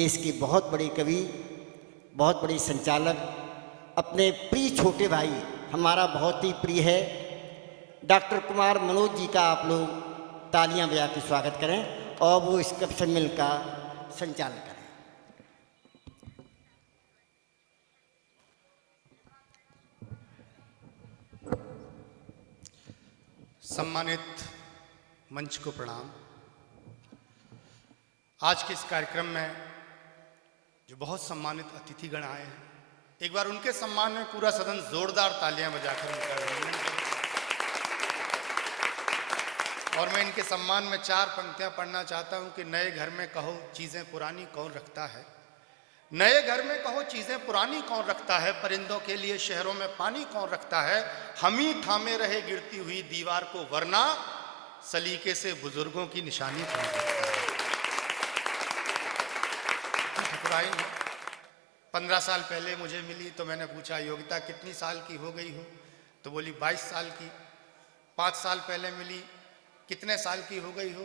देश के बहुत बड़े कवि, बहुत बड़े संचालक, अपने प्रिय छोटे भाई, हमारा बहुत ही प्रिय है डॉक्टर कुमार मनोज जी का आप लोग तालियां बजा के स्वागत करें और वो इस कवि सम्मेलन का संचालन करें। सम्मानित मंच को प्रणाम। आज के इस कार्यक्रम में जो बहुत सम्मानित अतिथिगण आए हैं, एक बार उनके सम्मान में पूरा सदन जोरदार तालियां बजाकर उनका अभिनंदन करें। और मैं इनके सम्मान में 4 पंक्तियां पढ़ना चाहता हूं कि नए घर में कहो चीजें पुरानी कौन रखता है, नए घर में कहो चीजें पुरानी कौन रखता है, परिंदों के लिए शहरों में पानी कौन रखता है, हम ही थामे रहे गिरती हुई दीवार को, वरना सलीके से बुजुर्गों की निशानी कौन रखता है। ठकुराइन 15 साल पहले मुझे मिली तो मैंने पूछा योगिता कितनी साल की हो गई हो, तो बोली 22 साल की। 5 साल पहले मिली, कितने साल की हो गई हो,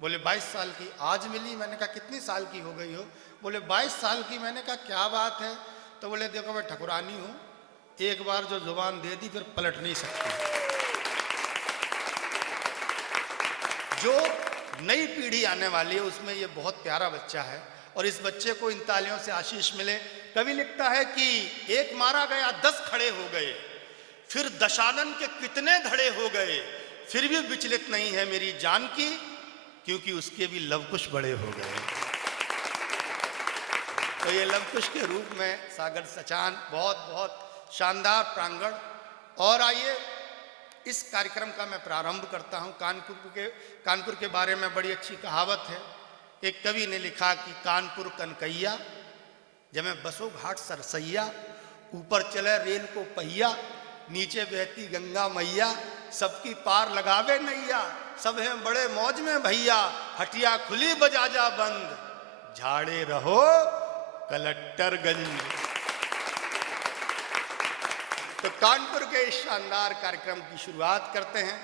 बोले 22 साल की। आज मिली, मैंने कहा कितनी साल की हो गई हो, बोले 22 साल की। मैंने कहा क्या बात है, तो बोले देखो मैं ठकुरानी हूं, एक बार जो जुबान दे दी फिर पलट नहीं सकती। जो नई पीढ़ी आने वाली है उसमें ये बहुत प्यारा बच्चा है और इस बच्चे को इन तालियों से आशीष मिले। कवि लिखता है कि एक मारा गया 10 खड़े हो गए, फिर दशानन के कितने धड़े हो गए, फिर भी विचलित नहीं है मेरी जान की, क्योंकि उसके भी लवकुश बड़े हो गए। तो ये लवकुश के रूप में सागर सचान, बहुत बहुत शानदार प्रांगण। और आइए इस कार्यक्रम का मैं प्रारंभ करता हूं। कानपुर के बारे में बड़ी अच्छी कहावत है। एक कवि ने लिखा कि कानपुर कनकैया, जब बसो घाट सरसैया, ऊपर चले रेल को पहिया, नीचे बहती गंगा मैया, सबकी पार लगावे नैया, सब हैं बड़े मौज में भैया, हटिया खुली बजाजा बंद, झाड़े रहो कलेक्टरगंज। तो कानपुर के इस शानदार कार्यक्रम की शुरुआत करते हैं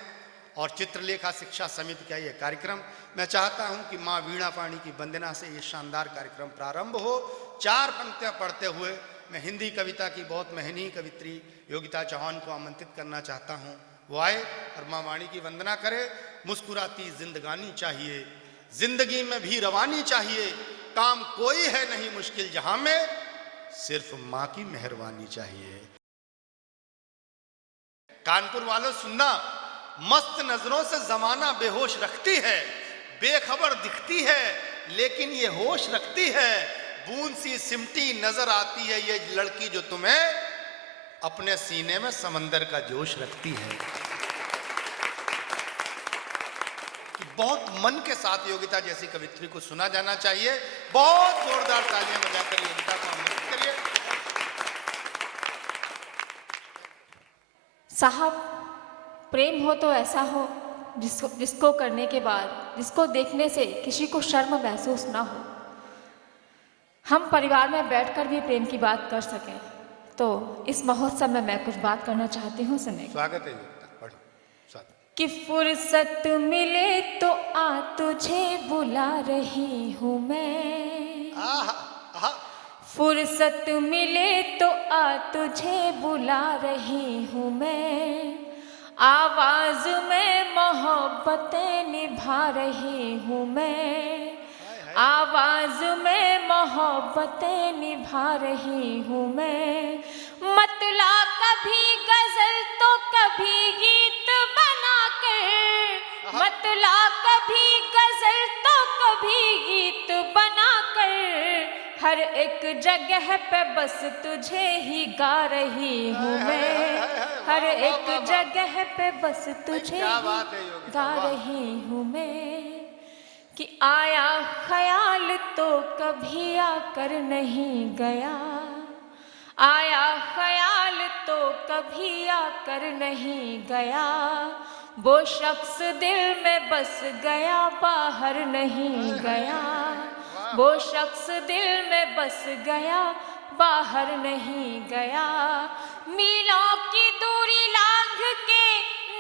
और चित्रलेखा शिक्षा समिति का ये कार्यक्रम। मैं चाहता हूं कि माँ वीणा पाणी की वंदना से ये शानदार कार्यक्रम प्रारंभ हो। 4 पंक्तियां पढ़ते हुए मैं हिंदी कविता की बहुत महनीय कवित्री योगिता चौहान को आमंत्रित करना चाहता हूं, वो आए और माँ वाणी की वंदना करे। मुस्कुराती जिंदगानी चाहिए, जिंदगी में भी रवानी चाहिए, काम कोई है नहीं मुश्किल जहां में, सिर्फ माँ की मेहरबानी चाहिए। कानपुर वालों सुनना, मस्त नजरों से जमाना बेहोश रखती है, बेखबर दिखती है लेकिन ये होश रखती है, बूंद सी सिमटी नजर आती है ये लड़की जो तुम्हें अपने सीने में समंदर का जोश रखती है। बहुत मन के साथ योगिता जैसी कवित्री को सुना जाना चाहिए। बहुत जोरदार तालियां बजाकर योगिता को आमंत्रित करिए। साहब, प्रेम हो तो ऐसा हो जिसको करने के बाद, जिसको देखने से किसी को शर्म महसूस ना हो। हम परिवार में बैठकर भी प्रेम की बात कर सकें, तो इस महोत्सव में मैं कुछ बात करना चाहती हूँ। सुने। स्वागत है योगिता, पढ़ो। कि फुर्सत मिले तो आ तुझे बुला रही हूँ मैं, फुर्सत मिले तो आ तुझे बुला रही हूँ मैं, आवाज में मोहब्बतें निभा रही हूँ मैं, आवाज में मोहब्बतें निभा रही हूँ मैं। मतला कभी गजल तो कभी गीत बना कर, मतला कभी गजल तो कभी गीत बना कर, हर एक जगह पे बस तुझे ही गा रही हूँ मैं, हर एक जगह पे बस तुझे ही गा रही हूँ मैं। कि आया ख्याल तो कभी आकर नहीं गया, आया ख्याल तो कभी आकर नहीं गया, वो शख्स दिल में बस गया बाहर नहीं गया, वो शख्स दिल में बस गया बाहर नहीं गया। मीलों की दूरी लांघ के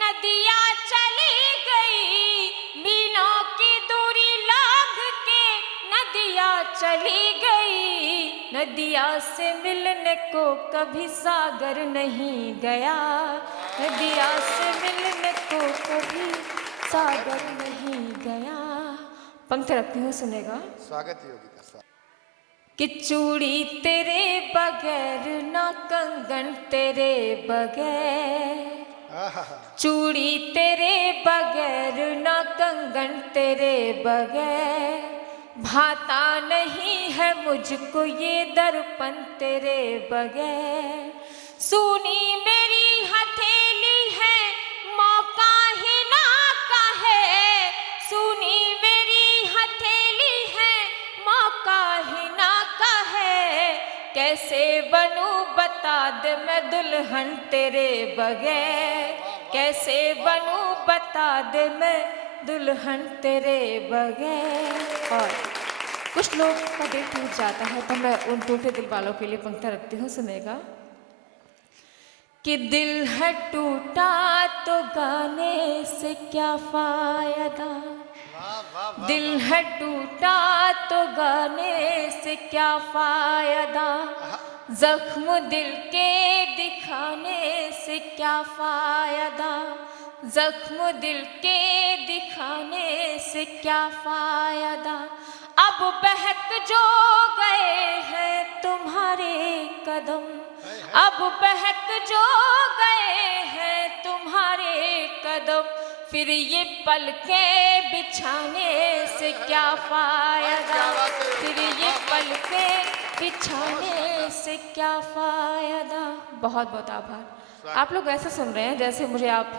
नदियाँ चली गई, मीलों की दूरी लांघ के नदियाँ चली नदिया से मिलने को कभी सागर नहीं गया, नदिया से मिलने को कभी सागर नहीं गया। पंक्ति रखती हूँ, सुनेगा। स्वागत योगिता, स्वागत। कि चूड़ी तेरे बगैर ना कंगन तेरे बगैर, चूड़ी तेरे बगैर ना कंगन तेरे बगैर, भाता नहीं है मुझको ये दर्पण तेरे बगैर। सुनी मेरी हथेली है मौका ही ना का है, सुनी मेरी हथेली है मौका ही ना का है। कैसे बनूं बता दे मैं दुल्हन तेरे बगैर, कैसे बनूं बता दे मैं दुल्हन तेरे बगैर। और कुछ लोग का दिल टूट जाता है तो मैं उन टूटे दिल वालों के लिए पंक्ति रखती हूँ, सुनेगा। कि दिल है टूटा तो गाने से क्या फायदा, दिल है टूटा तो गाने से क्या फायदा, जख्म दिल के दिखाने से क्या फायदा, जख्म दिल के दिखाने से क्या फायदा। अब बहक जो गए हैं तुम्हारे कदम, अब बहक जो गए हैं तुम्हारे कदम, फिर ये पलकें बिछाने से क्या फायदा, फिर ये पलकें बिछाने से क्या फायदा। बहुत बहुत आभार। आप लोग ऐसे सुन रहे हैं जैसे मुझे आप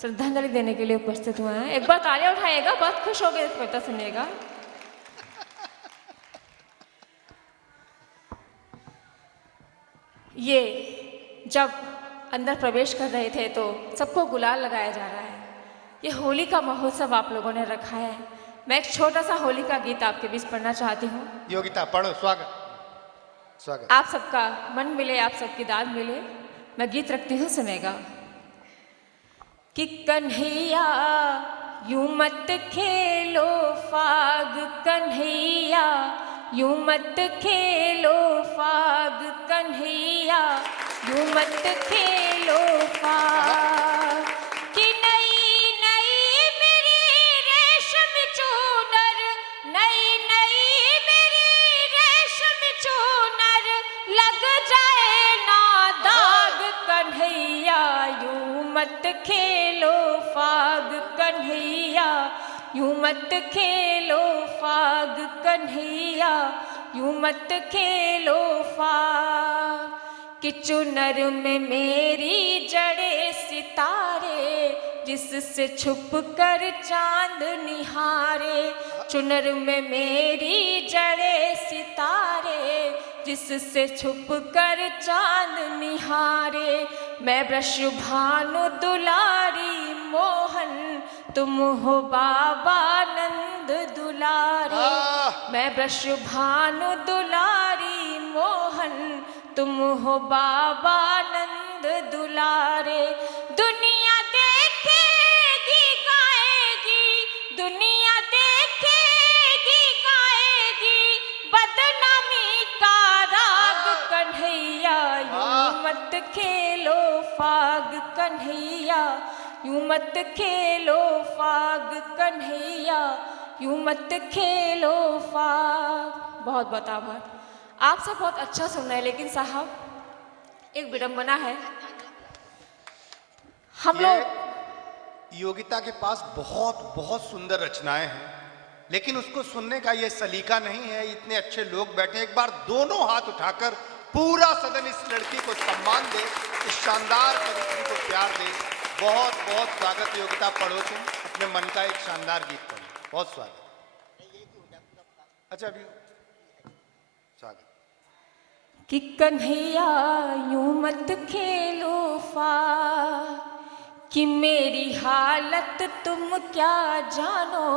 श्रद्धांजलि देने के लिए उपस्थित हुए हैं। एक बार तालियां उठाइएगा, बहुत खुश हो गए कविता सुनिएगा। ये जब अंदर प्रवेश कर रहे थे तो सबको गुलाल लगाया जा रहा है। ये होली का महोत्सव आप लोगों ने रखा है। मैं एक छोटा सा होली का गीत आपके बीच पढ़ना चाहती हूँ। योगिता पढ़ो, स्वागत, स्वागत। आप सबका मन मिले, आप सबकी दाद मिले। मैं गीत रखती हूँ, सुनेगा। कि कन्हैया यूं मत खेलो फाग, कन्हैया यूं मत खेलो फाग, कन्हैया यूं मत खेलो फाग। कि नई नई मेरी रेशम चूनर, नई नई मेरी रेशम चूनर, लग जाए ना दाग, कन्हैया यूं मत खेलो फाग, कन्हैया यूं मत खेलो फाग, कन्हैया यूं मत खेलो फाग। कि चुनर में मेरी जड़े सितारे, जिससे छुप कर चांद निहारे, चुनर में मेरी जड़े सितारे, जिससे छुप कर चांद निहारे। मैं वृष भानु दुलारी मोहन, तुम हो बाबा नंद दुलारे। मैं वृष भानु दुलारी मोहन, तुम हो बाबा नंद दुलारे। दुनिया देखेगी गाएगी, दुनिया देखेगी गाएगी, बदनामी का राग, कन्हैया यूं मत खेलो फाग, कन्हैया यूं मत खेलो फाग, कन्हैया यूं मत खेलो फाग। बहुत बहुत आभार। आप सब बहुत अच्छा सुन रहे हैं, लेकिन साहब एक विडंबना है। हम लोग योगिता के पास बहुत बहुत सुंदर रचनाएं हैं, लेकिन उसको सुनने का ये सलीका नहीं है। इतने अच्छे लोग बैठे, एक बार दोनों हाथ उठाकर पूरा सदन इस लड़की को सम्मान दे, इस शानदार कवित्री को प्यार दे। बहुत बहुत स्वागत योगिता, पढ़ो तुम अपने मन का एक शानदार गीत पढ़ो। बहुत स्वागत। अच्छा, अभी स्वागत। कि कन्हैया यूं मत खेलो फाग, कि मेरी हालत तुम क्या जानो,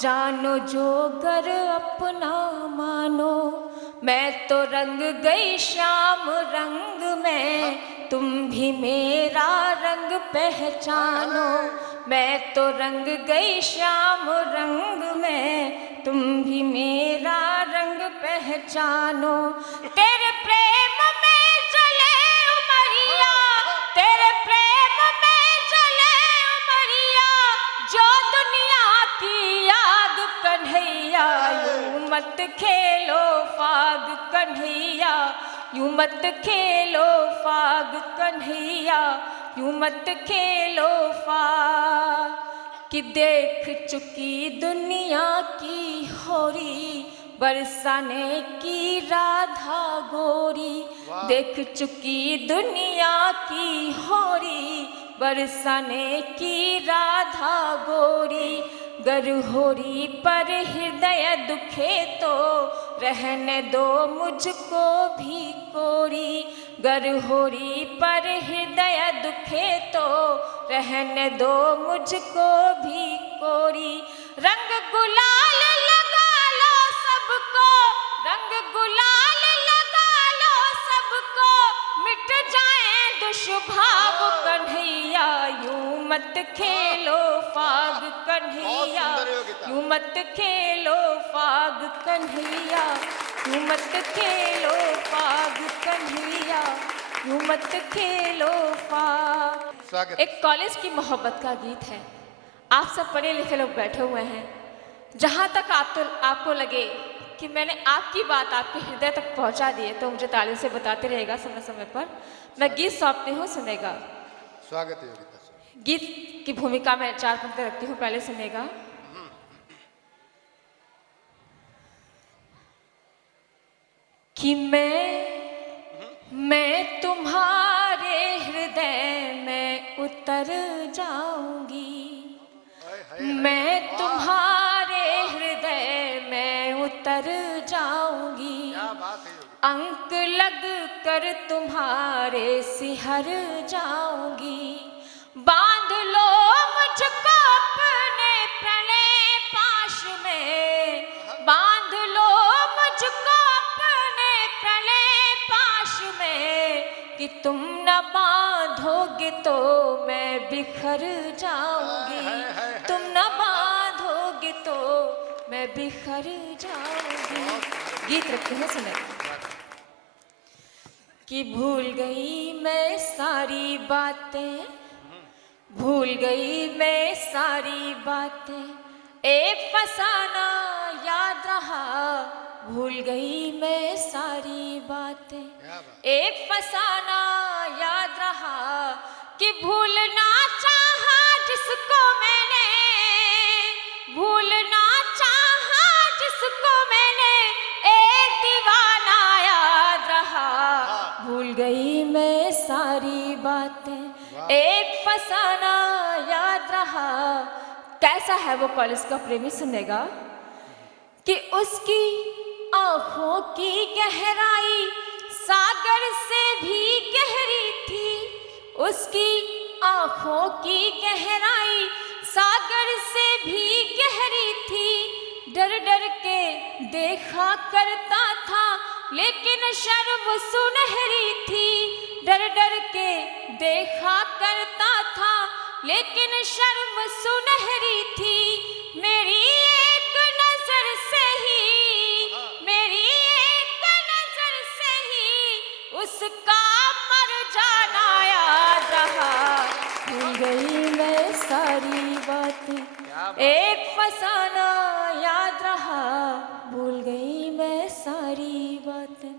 जानो जो गर अपना मानो। मैं तो रंग गई श्याम रंग में, तुम भी मेरा रंग पहचानो। मैं तो रंग गई श्याम रंग में, तुम भी मेरा रंग पहचानो। पहचानो। तेरे प्रेम में जले उमरिया, तेरे प्रेम में जले उमरिया, जो दुनिया की आग कन्हैया। यूं मत खेलो फाग कन्हैया, यूं मत खेलो फाग कन्हैया, यूं मत खेलो फाग। कि देख चुकी दुनिया की होरी, बरसाने की राधा गोरी। देख चुकी दुनिया की होरी, बरसाने की राधा गोरी। गर होरी पर हृदय दुखे तो रहने दो मुझको भी कोरी। गर होरी पर हृदय दुखे तो रहने दो मुझको भी कोरी। रंग गुलाल लगा लो सबको, रंग गुलाल लगा लो सबको, मिट जाए दुष्भाव कन्हैया। यूं मत खेलो फाग कन्हैया, यूं मत खेलो फाग कन्हैया, यूं मत खेलो फाग कन्हैया, यूं मत खेलो फाग। स्वागत। एक कॉलेज की मोहब्बत का गीत है। आप सब पढ़े लिखे लोग बैठे हुए हैं। जहाँ तक आपको लगे कि मैंने आपकी बात आपके हृदय तक पहुँचा दी है, तो मुझे तालियों से बताते रहेगा समय समय पर। मैं गीत सौंपती हूँ, सुनेगा। स्वागत है योगिता। गीत की भूमिका में 4 पंक्ति रखती हूँ, पहले सुनेगा। कि मैं तुम्हारे हृदय में उतर जाऊंगी, मैं तुम्हारे हृदय में उतर जाऊंगी। क्या बात है योगिता। अंक लग कर तुम्हारे सिहर जाऊंगी। बांध लो मुझको अपने प्रणय पाश में, बांध लो मुझको अपने प्रणय पाश में। कि तुम न बांधोगे तो मैं बिखर जाऊंगी, तुम न बांधोगे तो मैं बिखर जाऊंगी। गीत रखते हैं, सुने। कि भूल गई मैं सारी बातें, भूल गई मैं सारी बातें, एक फसाना याद रहा। भूल गई मैं सारी बातें, एक फसाना याद रहा। कि भूलना चाहा जिसको मैंने, भूलना चाहा जिसको मैंने, एक दीवाना याद रहा। भूल गई मैं सारी बातें, एक फसाना याद रहा। कैसा है वो कॉलेज का प्रेमी, सुनेगा। कि उसकी आंखों की गहराई सागर से भी गहरी थी, उसकी आंखों की गहराई सागर से भी गहरी थी। डर डर के देखा करता था लेकिन शर्म सुनहरी थी। डर डर के देखा करता था लेकिन शर्म सुनहरी थी। मेरी एक नजर से ही, मेरी एक नजर से ही उसका मर जाना याद रहा। भूल गई मैं सारी बातें, एक फसाना याद रहा। भूल गई मैं सारी बातें।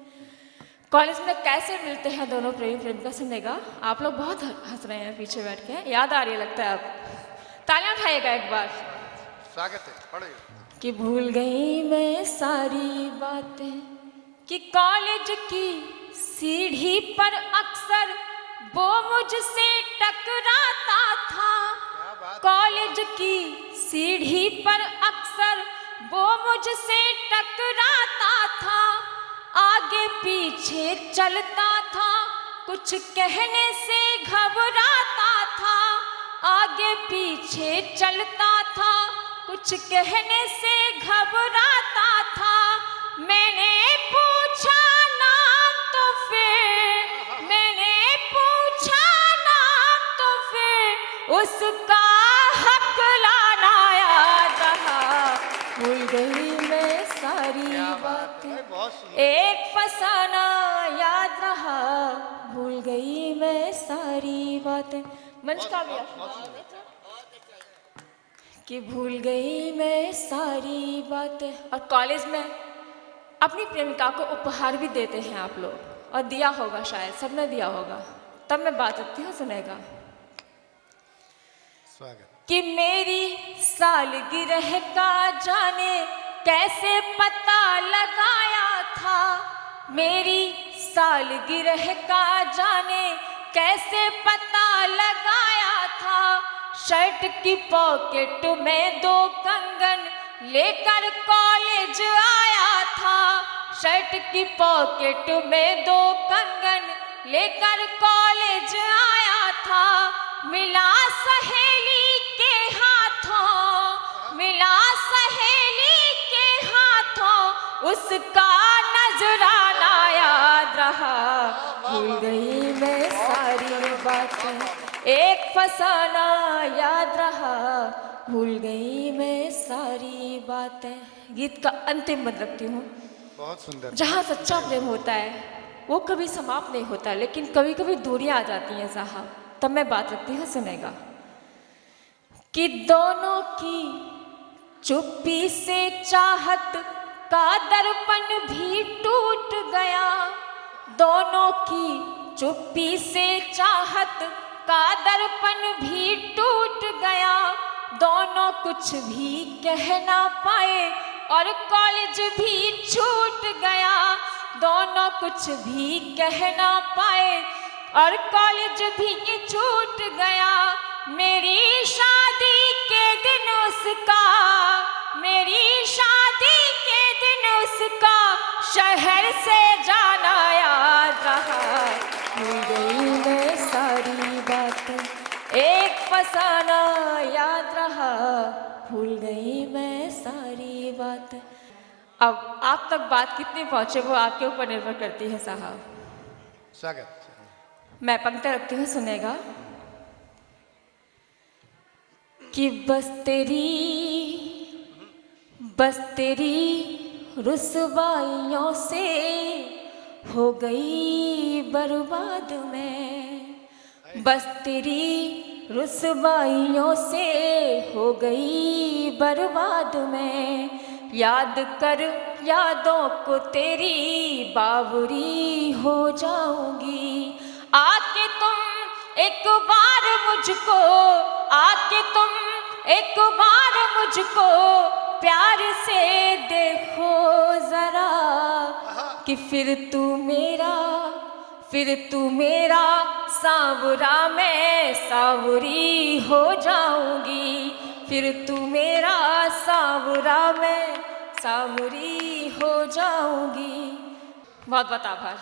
कॉलेज में कैसे मिलते हैं दोनों प्रेमी प्रेमिका, सुनेगा। आप लोग बहुत हंस रहे हैं पीछे बैठ के, याद आ रही है लगता है। आप तालियां उठाइएगा एक बार। स्वागत है, पढ़िए। कि भूल गई मैं सारी बातें, कि कॉलेज की सीढ़ी पर अक्सर वो मुझसे टकराता था। कॉलेज की सीढ़ी पर अक्सर वो मुझसे टकराता था। आगे पीछे चलता था, कुछ कहने से घबराता था। आगे पीछे चलता था, कुछ कहने से घबराता था। मैंने पूछा नाम तो फिर, मैंने पूछा नाम तो फिर उसका हक लाना याद रहा। भूल गई मैं सारी बातें, एक फसाना याद रहा, भूल गई मैं सारी बातें। मंच का भी कि भूल गई मैं सारी बातें। और कॉलेज में अपनी प्रेमिका को उपहार भी देते हैं आप लोग, और दिया होगा, शायद सबने दिया होगा। तब मैं बात करती हूँ, सुनेगा। स्वागत। कि मेरी सालगिरह का जाने कैसे पता लगाया था, मेरी सालगिरह का जाने कैसे पता लगाया था। शर्ट की पॉकेट में 2 कंगन लेकर कॉलेज आया था, शर्ट की पॉकेट में 2 कंगन लेकर कॉलेज आया था। मिला सहेली के हाथों, मिला सहेली के हाथों, उसका नजराना याद रहा, भूल गई मैं सारी बातें। एक फसाना याद रहा, भूल गई मैं सारी बातें। गीत का अंतिम मत रखती हूँ। बहुत सुंदर। जहाँ सच्चा प्रेम होता है वो कभी समाप्त नहीं होता, लेकिन कभी कभी दूरियां आ जाती हैं साहब। तब मैं बात रखती हूँ, सुनेगा। कि दोनों की चुप्पी से चाहत का दर्पण भी टूट गया, दोनों की चुप्पी से चाहत का दर्पण भी टूट गया। दोनों कुछ भी कह ना पाए और कॉलेज भी छूट गया, दोनों कुछ भी कह ना पाए और कॉलेज भी छूट गया। मेरी शादी के दिन उसका, मेरी शादी के दिन उसका शहर से जाना याद रहा, भूल गई मैं सारी बातें। एक फसाना याद रहा, भूल गई मैं सारी बातें। अब आप तक बात कितनी पहुंचे वो आपके ऊपर निर्भर करती है साहब। स्वागत। मैं पंक्ति रखती हूँ, सुनेगा। कि बस तेरी रुसवाइयों से हो गई बर्बाद मैं, बस तेरी रुसवाइयों से हो गई बर्बाद मैं। याद कर यादों को तेरी बावरी हो जाऊंगी। आके तुम एक बार मुझको, आके तुम एक बार मुझको प्यार से देखो जरा, कि फिर तू मेरा सांवरा, मैं सांवरी हो जाऊंगी। फिर तू मेरा सांवरा, मैं सांवरी हो जाऊंगी। बहुत बहुत आभार।